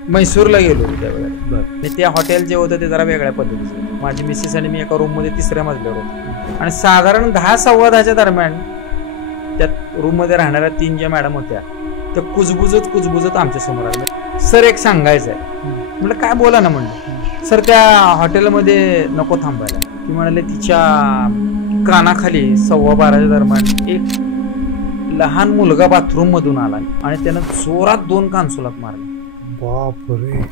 म्हैसूरला गेलो होतो त्यावेळेला. आणि त्या हॉटेल जे होतं ते जरा वेगळ्या पद्धतीचं. माझी मिसेस आणि मी एका रूम मध्ये 3ऱ्या मजल्यावर होतो आणि साधारण 10-10:15 दरम्यान त्या रूम मध्ये राहणाऱ्या 3 ज्या मॅडम होत्या त्या कुजबुजत आमच्या समोर आल्या. सर एक सांगायचं आहे. म्हटलं काय बोला ना. म्हणलं सर त्या हॉटेलमध्ये नको थांबायला. ती म्हणाले तिच्या कानाखाली 12:15 दरम्यान एक लहान मुलगा बाथरूम मधून आला आणि त्यानं जोरात 2 कानसुलात मारले. बापरे.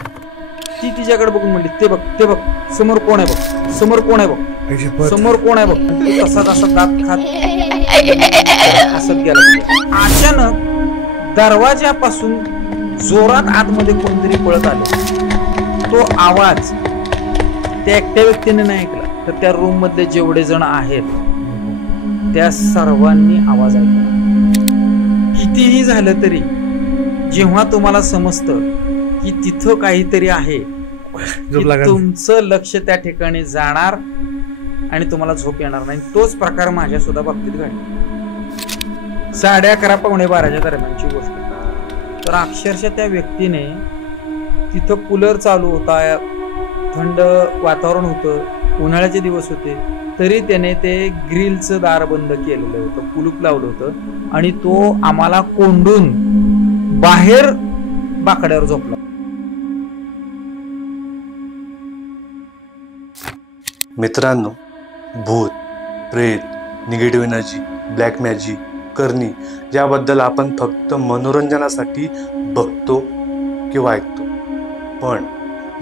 ती तिच्याकडे बघून म्हणली ते बघ समोर कोण आहे बघ, समोर कोण आहे बघ, समोर कोण आहे बघ. तसाच असा दात खात हसत गेला. अचानक दरवाजापासून जोरात आतमध्ये कोणतरी पळत आले. तो आवाज त्या एकट्या व्यक्तीने नाही ऐकला तर त्या रूम मधले जेवढे जण आहेत त्या सर्वांनी आवाज ऐकला. कितीही झालं तरी जेव्हा तुम्हाला समजतं की तिथं काहीतरी आहे तुमचं लक्ष त्या ठिकाणी जाणार आणि तुम्हाला झोप येणार नाही. तोच प्रकार माझ्या सुद्धा बाबतीत घडला. 11:30-12:15 दरम्यानची गोष्ट. तर अक्षरशः त्या व्यक्तीने तिथं कूलर चालू होता, थंड वातावरण होतं, उन्हाळ्याचे दिवस होते, तरी त्याने ते ग्रिलचं दार बंद केलेलं होतं, कुलूप लावलं होतं आणि तो आम्हाला कोंडून बाहेर बाकड्यावर झोपला. मित्रांनो, भूत, प्रेत, निगेटिव्ह एनर्जी, ब्लॅक मॅजिक, करणी याबद्दल आपण फक्त मनोरंजनासाठी बघतो किंवा ऐकतो. पण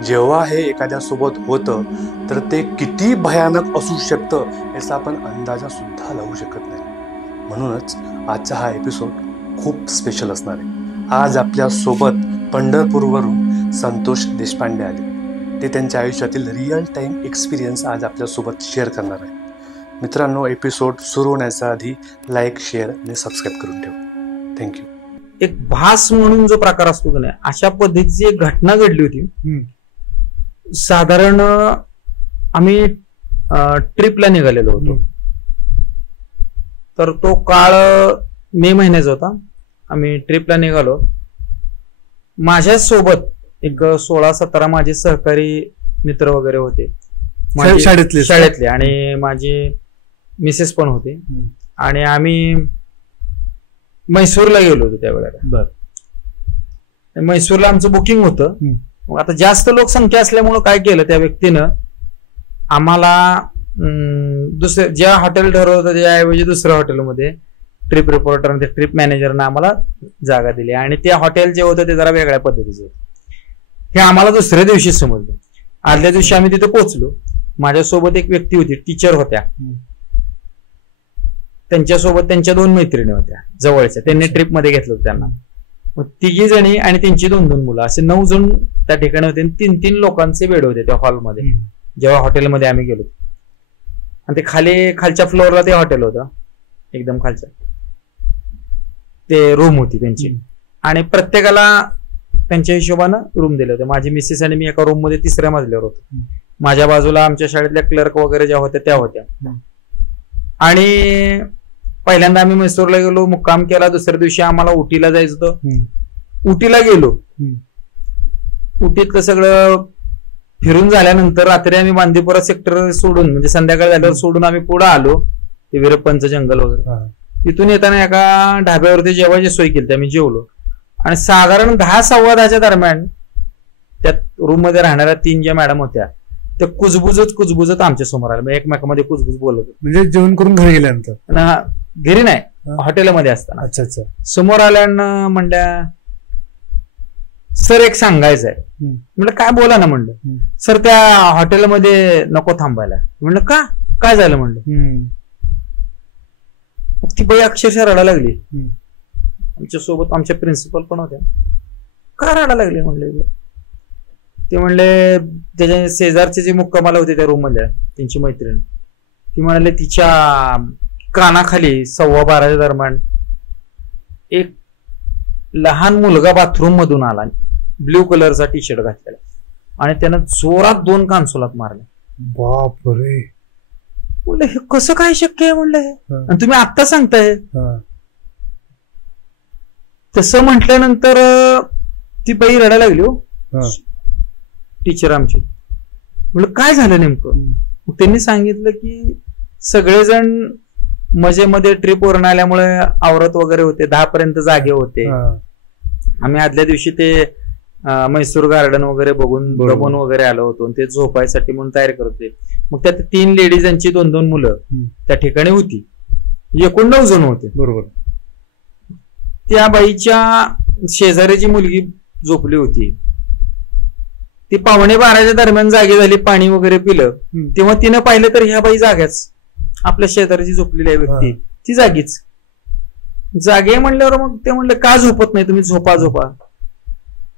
जेव्हा हे एखाद्यासोबत होतं तर ते किती भयानक असू शकतं याचा आपण अंदाजा सुद्धा लावू शकत नाही. म्हणूनच आजचा हा एपिसोड खूप स्पेशल असणार आहे. आज आपल्या सोबत पंढरपूरवरून संतोष देशपांडे आले. ते त्यांच्या आयुष्यातील रिअल टाइम एक्सपिरियन्स आज आपल्यासोबत शेअर करणार आहे. मित्रांनो, एपिसोड सुरू होण्याच्या आधी लाईक, शेअर आणि सबस्क्राईब करून ठेवा. थँक्यू. एक भास म्हणून जो प्रकार असतो की नाही, अशा पद्धतीची एक घटना घडली होती. साधारण आम्ही ट्रिपला निघालेलो होतो. तर तो काळ मे महिन्याचा होता. आम्ही ट्रिपला निघालो. माझ्या सोबत एक 16-17 माझे सहकारी मित्र वगैरे होते, शाळेतले, आणि माझी मिसेस पण होते. आणि आम्ही म्हैसूरला गेलो होतो त्यावेळेला. म्हैसूरला आमचं बुकिंग होतं. मग आता जास्त लोकसंख्या असल्यामुळं काय केलं त्या व्यक्तीनं, आम्हाला दुसऱ्या ज्या हॉटेल ठरवलं होतं त्याऐवजी दुसऱ्या हॉटेलमध्ये ट्रिप रिपोर्टर आणि ट्रिप मॅनेजरनं आम्हाला जागा दिली. आणि त्या हॉटेल जे होतं ते जरा वेगळ्या पद्धतीचं होतं. हे आम्हाला दुसऱ्या दिवशी समजलं. आदल्या दिवशी आम्ही तिथे पोहोचलो. माझ्यासोबत एक व्यक्ती होती, टीचर होत्या. त्यांच्यासोबत त्यांच्या 2 मैत्रिणी होत्या जवळच्या. त्यांनी ट्रिप मध्ये घेतलं होतं त्यांना. मग 3 जणी आणि त्यांची 2 मुलं, असे 9 जण त्या ठिकाणी होते. 3 लोकांचे बेड होते त्या हॉलमध्ये जेव्हा हॉटेलमध्ये आम्ही गेलो. आणि ते खालच्या फ्लोअरला ते हॉटेल होतं, एकदम खालच्या ते रूम होती त्यांची. आणि प्रत्येकाला त्यांच्या हिशोबानं रूम दिले होते. माझी मिसेस आणि मी एका रूम मध्ये 3ऱ्या मजल्यावर होतो. माझ्या बाजूला आमच्या शाळेतल्या क्लर्क वगैरे ज्या होत्या त्या होत्या. आणि पहिल्यांदा आम्ही म्हैसूरला गेलो, मुक्काम केला. दुसऱ्या दिवशी आम्हाला उटीला जायचं होतं. उटीला गेलो. उटीतलं सगळं फिरून झाल्यानंतर रात्री आम्ही बांदीपुरा सेक्टर सोडून, म्हणजे संध्याकाळ झाल्यावर सोडून आम्ही पुढे आलो, ते वीरप्पांचं जंगल वगैरे. तिथून येताना एका ढाब्यावरती जेवायची सोय केली, आम्ही जेवलो. आणि साधारण 10-10:15 दरम्यान त्या रूम मध्ये राहणाऱ्या 3 ज्या मॅडम होत्या त्या कुजबुजत आमच्या समोर आल्या. एकमेकांमध्ये कुजबुज बोलत. म्हणजे जेवण करून घरी गेल्यानंतर? घरी नाही, हॉटेलमध्ये असताना. अच्छा. समोर आल्यानं म्हणल्या, सर एक सांगायचं आहे. म्हणलं काय बोला ना. म्हणलं सर त्या हॉटेलमध्ये नको थांबायला. म्हणलं का, काय झालं म्हणलं. ती बाई अक्षरशः रडायला लागली. आमच्या सोबत आमच्या प्रिन्सिपल पण होत्या. का रडायला लागले म्हणले. ते म्हणले त्याच्या शेजारचे जे मुक्कामाला होते त्या रूम मधल्या त्यांची मैत्रीण, ती म्हणाले तिच्या कानाखाली 12:15 दरम्यान एक लहान मुलगा बाथरूम मधून आला, ब्ल्यू कलरचा टी शर्ट घातलेला, आणि त्यानं जोरात 2 कानसुलात मारले. बापरे. म्हणलं हे कसं काय शक्य आहे म्हणलं हे, आणि तुम्ही आत्ता सांगताय. तसं म्हटल्यानंतर ती बाई रडायला लागली. टीचर आमची. म्हणलं काय झालं नेमकं. मग त्यांनी सांगितलं की सगळेजण मजेमध्ये ट्रिपवरून आल्यामुळे आवरत वगैरे होते, 10 पर्यंत जागे होते. आम्ही आदल्या दिवशी ते म्हैसूर गार्डन वगैरे बघून दमून वगैरे आलो होतो, ते झोपायसाठी म्हणून तयार करत होते. मग त्यात 3 लेडीजांची 2-2 मुलं त्या ठिकाणी होती, एकूण 9 जण होते. बरोबर. त्या बाईच्या शेजारीची मुलगी झोपली होती. ती 11:15 दरम्यान जागी झाली, पाणी वगैरे पिलं. तेव्हा तिनं पाहिलं तर ह्या बाई जाग्याच, आपल्या शेजारीची झोपलेली आहे व्यक्ती ती जागीच. जागे म्हणल्यावर मग ते म्हणले का झोपत नाही तुम्ही, झोपा झोपा.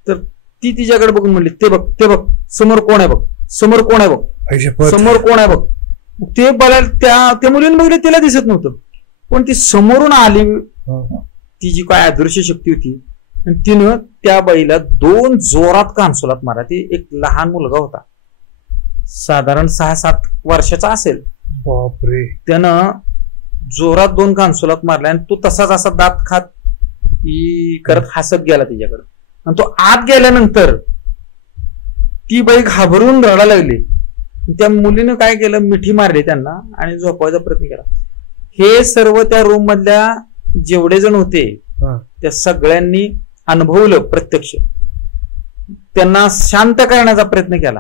तर ती तिच्याकडे बघून म्हणली ते बघ ते बघ समोर कोण आहे बघ, समोर कोण आहे बघ, समोर कोण आहे बघ. ते बघायला त्या मुलीने बघितलं, तिला दिसत नव्हतं, पण ती समोरून आली. ती जी काय अदृश्य शक्ती होती, आणि तिनं त्या बाईला 2 जोरात कानसुलात मारा. ती एक लहान मुलगा होता, साधारण 6-7 वर्षाचा असेल. बापरे. त्यानं जोरात 2 कानसुलात मारल्या, आणि तो तसाच असा दात खात करत हसत गेला तिच्याकडे. आणि तो आत गेल्यानंतर ती बाई घाबरून रडायला लागली. त्या मुलीनं काय केलं, मिठी मारली त्यांना आणि झोपवायचा प्रयत्न केला. हे सर्व त्या रूम मधल्या जेवढे जण होते त्या सगळ्यांनी अनुभवलं प्रत्यक्ष. त्यांना शांत करण्याचा प्रयत्न केला,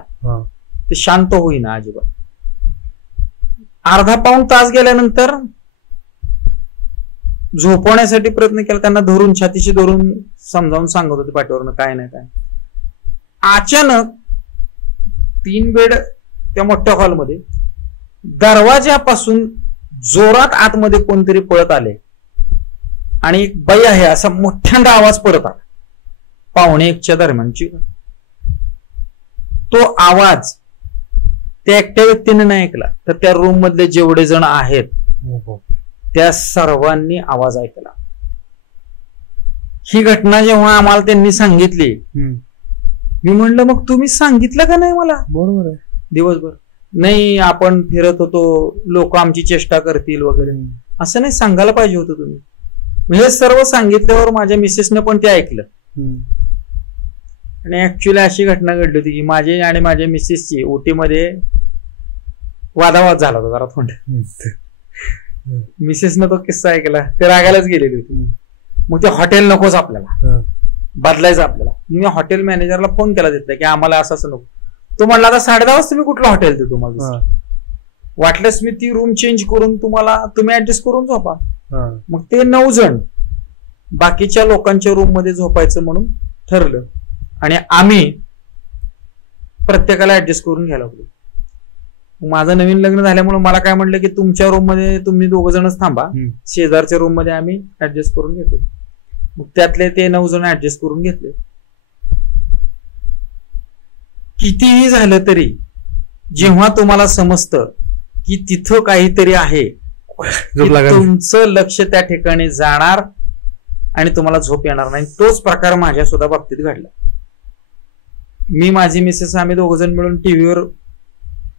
ते शांत होईना अजिबात. अर्धा-पाऊण तास गेल्यानंतर झोपवण्यासाठी प्रयत्न केला, त्यांना धरून छातीशी धरून समजावून सांगत होते पाठीवरनं काय नाही काय. अचानक 3 बेड त्या मोठ्या हॉलमध्ये दरवाजापासून जोरात आतमध्ये कोणतरी पळत आले, आणि एक बाई आहे असा मोठ्यांदा आवाज पडत आला. 1:15 दरम्यानची. तो आवाज त्या एकट्या व्यक्तीने नाही ऐकला, तर त्या रूम मधले जेवढे जण आहेत त्या सर्वांनी आवाज ऐकला. ही घटना जेव्हा आम्हाला त्यांनी सांगितली, मी म्हणलं मग तुम्ही सांगितलं का नाही मला. बरोबर आहे. दिवसभर नाही, आपण फिरत होतो, लोक आमची चेष्टा करतील वगैरे. असं नाही, सांगायला पाहिजे होतं तुम्ही. हे सर्व सांगितल्यावर माझ्या मिसेसने पण ते ऐकलं. आणि ऍक्च्युली अशी घटना घडली होती की माझी आणि माझ्या मिसेसची ओटीमध्ये वादावाद झाला होता जरा थोडा. मिसेसनं तो किस्सा ऐकला, ते रागायलाच गेलेली होती. मग ते हॉटेल नकोच आपल्याला, बदलायचं आपल्याला. मी हॉटेल मॅनेजरला फोन केला तिथला की आम्हाला असं नको. तो म्हणला आता 10:30 वाजता मी कुठलं हॉटेल देतो तुम्हाला, वाटल्यास मी ती रूम चेंज करून तुम्ही ऍडजस्ट करून झोपा. मग ते 9 जण बाकीच्या लोकांच्या रूम मध्ये झोपायचं म्हणून ठरलं, आणि आम्ही प्रत्येकाला ऍडजस्ट करून घ्यायला लागलो. माझं नवीन लग्न झाल्यामुळे मला काय म्हटलं की तुमच्या रूम मध्ये तुम्ही 2 जणच थांबा, शेजारच्या रूम मध्ये आम्ही ऍडजस्ट करून घेतो. मग त्यातले ते 9 जण ऍडजस्ट करून घेतले. कितीही झालं तरी जेव्हा तुम्हाला समजतं की तिथं काहीतरी आहे, तुमचं लक्ष त्या ठिकाणी जाणार आणि तुम्हाला झोप येणार नाही. तोच प्रकार माझ्या सुद्धा बाबतीत घडला. मी, माझी मिसेस, आम्ही 2 जण मिळून टीव्हीवर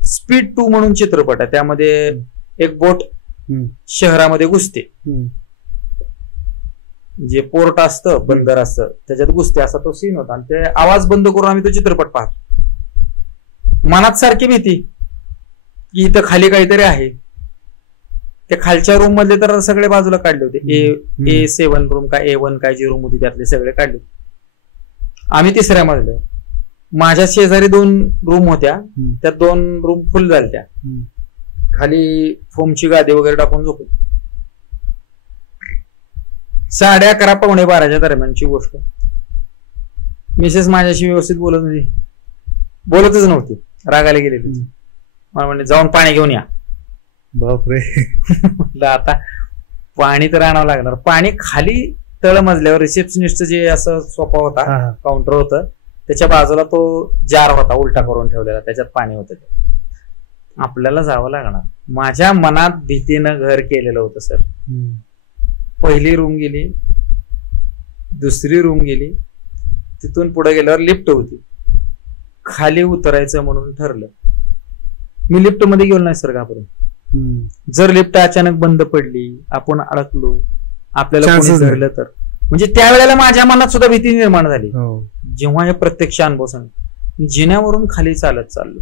स्पीड 2 म्हणून चित्रपट आहे, त्यामध्ये एक बोट शहरामध्ये घुसते, जे पोर्ट असतं, बंदर असतं, त्याच्यात घुसते, असा तो सीन होता. आणि ते आवाज बंद करून आम्ही तो चित्रपट पाहतो. मनात सारखी भीती की इथं खाली काहीतरी आहे. ते खालच्या रूम मधले तर सगळे बाजूला काढले होते, A7 रूम काय A1 काय जी रूम होती त्यातले सगळे काढले. आम्ही 3ऱ्या मजल्यावर. माझ्या शेजारी 2 रूम होत्या, त्या 2 रूम फुल झाल्या. खाली फोमची गादी वगैरे टाकून झोपत. 11:30 पावणे 12 दरम्यानची गोष्ट. मिसेस माझ्याशी व्यवस्थित बोलतच नव्हती, रागाला गेलेली. मला म्हणले जाऊन पाणी घेऊन या. बापरे. आता पाणी तर आणावं लागणार. पाणी खाली तळ मजल्यावर रिसेप्शनिस्टचं जे असं सोफा होता, काउंटर होतं, त्याच्या बाजूला तो जार होता उलटा करून ठेवलेला, त्याच्यात पाणी होतं. आपल्याला जावं लागणार. माझ्या मनात भीतीनं घर केलेलं होतं सर. पहिली रूम गेली, 2री रूम गेली, तिथून पुढे गेल्यावर लिफ्ट होती. खाली उतरायचं म्हणून ठरलं. मी लिफ्ट मध्ये गेलो नाही सर घाबरून. जर लिफ्ट अचानक बंद पडली, आपण अडकलो, आपल्याला कोणी धरलं तर, म्हणजे त्यावेळेला माझ्या मनात सुद्धा भीती निर्माण झाली. जेव्हा हे प्रत्यक्ष अनुभव सांग, जिन्यावरून खाली चालत चाललो.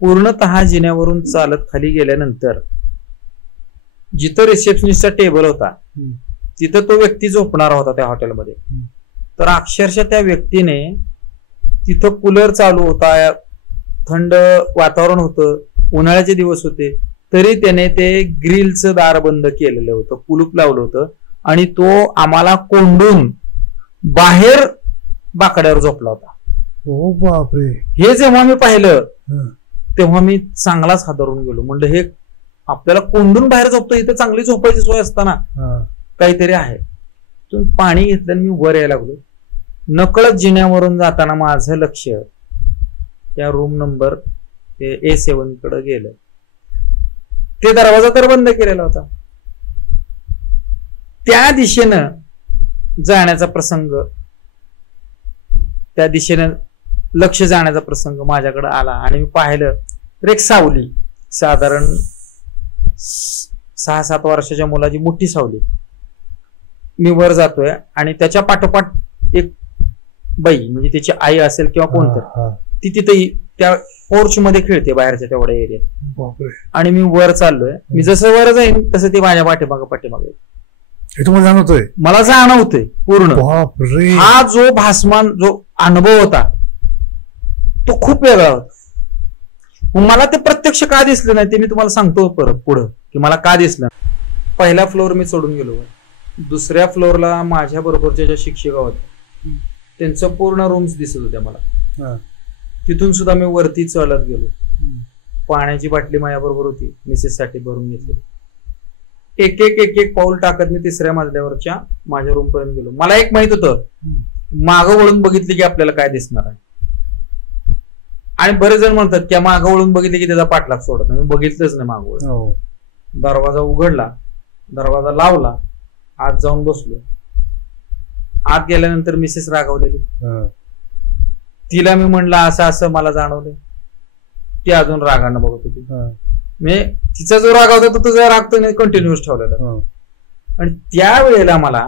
पूर्णतः जिन्यावरून चालत खाली गेल्यानंतर जिथं रिसेप्शनिस्टचा टेबल होता तिथं तो व्यक्ती झोपणार होता त्या हॉटेलमध्ये. तर अक्षरशः त्या व्यक्तीने तिथं कूलर चालू होता, थंड वातावरण होतं, उन्हाळ्याचे दिवस होते, तरी त्याने ते ग्रिलचं दार बंद केलेलं होतं, कुलूप लावलं होतं आणि तो आम्हाला कोंडून बाहेर बाकड्यावर झोपला होता. हो बापरे. हे जेव्हा मी पाहिलं तेव्हा मी चांगलाच हादरून गेलो. म्हणलं हे आपल्याला कोंडून बाहेर झोपतो, इथे चांगली झोपायची सोय असताना काहीतरी आहे. तुम्ही पाणी घेतलं आणि मी वर यायला लागलो. नकळत जिन्यावरून जाताना माझं लक्ष त्या रूम नंबर A7 कडे गेलं. ते दरवाजा तर बंद केलेला होता. त्या दिशेनं जाण्याचा प्रसंग, त्या दिशेनं लक्ष जाण्याचा प्रसंग माझ्याकडे आला आणि मी पाहिलं तर एक सावली, साधारण 6-7 वर्षाच्या मुलाची मोठी सावली. मी वर जातोय आणि त्याच्या पाठोपाठ एक बाई, म्हणजे त्याची आई असेल किंवा कोणतं, ती तिथे त्या पोर्च मध्ये खेळते बाहेरच्या तेवढ्या एरियात. आणि मी वर चाललोय. मी जसं वर जाईन तसं ते माझ्या पाठीमागे तुम्हाला जाणवतोय? मला जाणवतोय पूर्ण. हा जो भासमान, जो अनुभव होता तो खूप वेगळा होता. मला ते प्रत्यक्ष का दिसलं नाही ते मी तुम्हाला सांगतो परत पुढं की मला का दिसलं. पहिला फ्लोअर मी सोडून गेलो. दुसऱ्या फ्लोअरला माझ्या बरोबरच्या ज्या शिक्षिका होत्या त्यांचं पूर्ण रूम्स दिसत होत्या मला. तिथून सुद्धा मी वरती चालत गेलो. पाण्याची बाटली माझ्याबरोबर होती, मिसेस साठी भरून घेतली. एक एक पाऊल टाकत मी तिसऱ्या मजल्यावरच्या माझ्या रूम पर्यंत गेलो. मला एक माहित होतं, मागं वळून बघितली की आपल्याला काय दिसणार आहे. आणि बरेच जण म्हणतात की मागं वळून बघितले की त्याचा पाठलाग सोडत नाही. मी बघितलंच नाही मागं वळून. दरवाजा उघडला, दरवाजा लावला, आत जाऊन बसलो. आत गेल्यानंतर मिसेस रागावलेली. तिला मी म्हणलं असं असं मला जाणवलं. ती अजून रागानं बघत होती. मी तिचा जो राग होता तो तुझा राग तर कंटिन्युअस ठेवलेला. आणि त्यावेळेला मला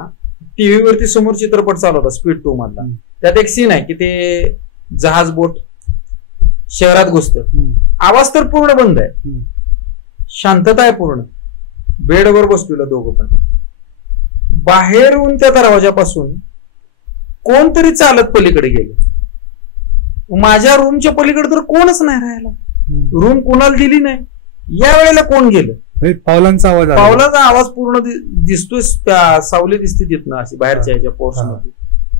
टीव्हीवरती समोर चित्रपट चालू होता स्पीड 2 मधला. त्यात एक सीन आहे की ते जहाज बोट शहरात घुसतं. आवाज तर पूर्ण बंद आहे, शांतता आहे पूर्ण. बेडवर बसलेलं दोघं पण. बाहेरून त्या दरवाजापासून कोणतरी चालत पलीकडे गेले. माझ्या रूमच्या पलीकडे तर कोणच नाही राहायला. रूम कोणाला दिली नाही. या वेळेला कोण गेलं? पावलांचा आवाज पूर्ण दिसतोय. त्या सावली दिसते तिथनं अशी बाहेरच्या ह्याच्या पोर्च मध्ये.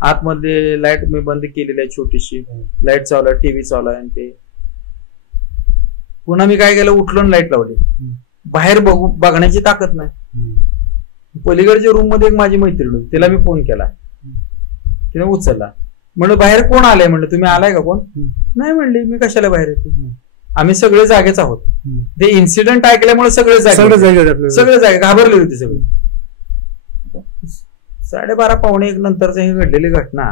आतमध्ये लाईट मी बंद केलेली आहे, छोटीशी लाईट चालू आहे, टीव्ही चालू आहे. आणि ते पुन्हा मी काय केलं, उठलो आणि लाईट लावली. बाहेर बघण्याची ताकद नाही. पलीकडच्या रूम मध्ये एक माझी मैत्रीण होती, तिला मी फोन केला, तिने उचलला. म्हणलं बाहेर कोण आलाय? म्हणलं तुम्ही आलाय का कोण? नाही म्हणली, मी कशाला बाहेर येते, आम्ही सगळे जागेच आहोत. ते इन्सिडेंट ऐकल्यामुळे सगळे जागे घाबरले होते सगळे. 12:30 पावणे 1 नंतरच ही घडलेली घटना.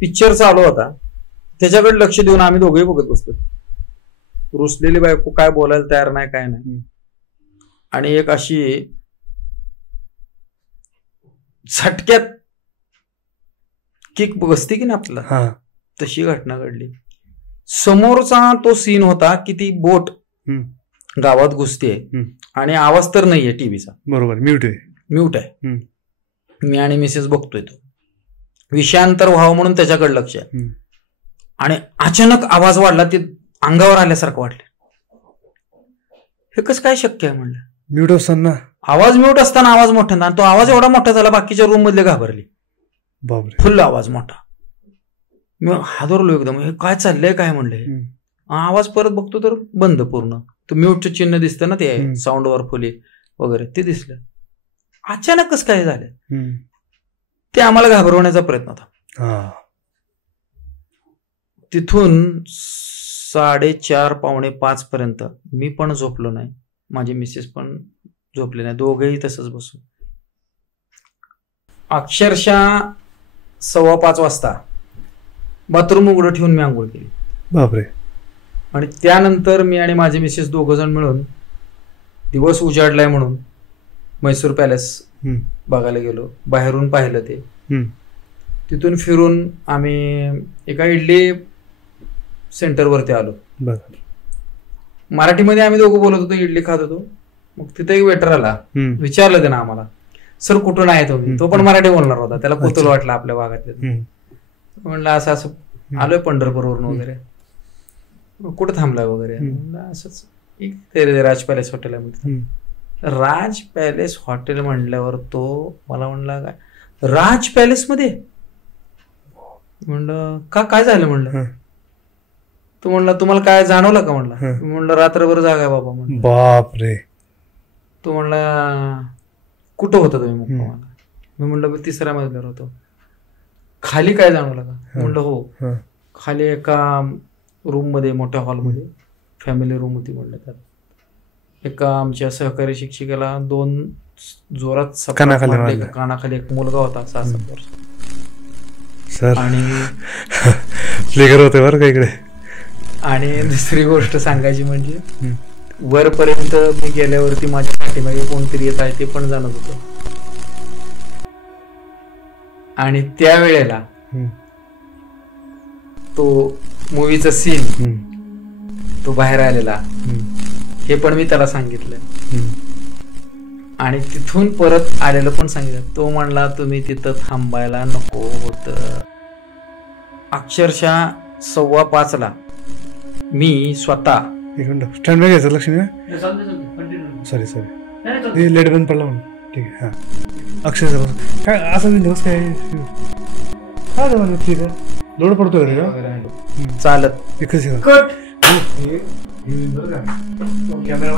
पिक्चर चालू होता, त्याच्याकडे लक्ष देऊन आम्ही दोघेही बघत बसतो. रुसलेली बायको काय बोलायला तयार नाही, काय नाही. आणि एक अशी झटक्यात किक बसते की ना आपल्याला, तशी घटना घडली. समोरचा तो सीन होता की ती बोट गावात घुसते आणि आवाज तर नाहीये टीव्हीचा, बरोबर म्यूट आहे. मी आणि मिसेस बघतोय. तो विषयांतर व्हावं म्हणून त्याच्याकडे लक्ष आहे. आणि अचानक आवाज वाढला, ते अंगावर आल्यासारखं वाटलं. हे कसं काय शक्य आहे म्हणलं. म्यूट असताना आवाज म्यूट असताना आवाज मोठा ना. तो आवाज एवढा मोठा झाला बाकीच्या रूम मधले घाबरले. फुल आवाज मोठा. मी हादरलो एकदम. हे काय चाललंय काय म्हणलं. आवाज परत बघतो तर बंद पूर्ण. तो म्यूटचं चिन्ह दिसतं ना, ते साऊंड वर फुले वगैरे ते दिसलं. अचानक कसं काय झालं ते आम्हाला घाबरवण्याचा प्रयत्न होता. तिथून 4:30 पावणे 5 पर्यंत मी पण झोपलो नाही, माझी मिसेस पण झोपले नाही. दोघेही तसंच बसून अक्षरशः 5:15 वाजता बाथरूम उघडं ठेवून मी आंघोळ केली. बापरे. आणि त्यानंतर मी आणि माझे मिसेस 2 जण मिळून दिवस उजाडलाय म्हणून म्हैसूर पॅलेस बघायला गेलो, बाहेरून पाहिलं ते. तिथून फिरून आम्ही एका इडली सेंटरवरती आलो. मराठीमध्ये आम्ही दोघं बोलत होतो, इडली खात होतो. मग तिथे एक वेटर आला, विचारलं त्यानं आम्हाला, सर कुठून आहे तुम्ही? तो पण मराठी बोलणार होता, त्याला कुतूहल वाटलं आपल्या भागातले. म्हणलं असं असं आलोय पंढरपूरवरून वगैरे, कुठं थांबलाय वगैरे. असंच राज पॅलेस हॉटेल आहे. राज पॅलेस हॉटेल म्हणल्यावर तो मला म्हणला, काय राज पॅलेस मध्ये? म्हणलं का, काय झालं म्हणलं. तो म्हणला तुम्हाला काय जाणवलं का म्हणला. म्हणलं रात्रभर जागा आहे बाबा म्हणलं. बापरे. तो म्हणला कुठं होता तुम्ही मुक्कामाला? मी म्हणलं 3ऱ्या मजल्यावर होतो. खाली काय जाणवलं का? म्हणलं हो, खाली एका रूम मध्ये, मोठ्या हॉलमध्ये फॅमिली रूम होती म्हणलं. त्यात एका आमच्या सहकारी शिक्षिकेला 2 जोरात कानाखाली एक मुलगा होता 6-7 वर्ष. आणि होते बरं का इकडे. आणि दुसरी गोष्ट सांगायची म्हणजे वरपर्यंत मी गेल्यावरती माझ्या पाठीमागे कोणतरी येत आहे ते पण जाणत होतं. आणि त्यावेळेला तो मूवीचा सीन तो बाहेर आलेला हे पण मी त्याला सांगितलं. आणि तिथून परत आलेलं पण सांगितलं. तो म्हणला तुम्ही तिथं थांबायला नको होतं. अक्षरशः 5:15 मी स्वतः एक मिनिट स्टँड बाय घ्यायचं. लक्ष्मी सॉरी लेट बंद पडला म्हणून. ठीक आहे. हा अक्षर काय असं दिवस काय ठीक आहे. लोड पडतोय चालत एकच कॅमेरा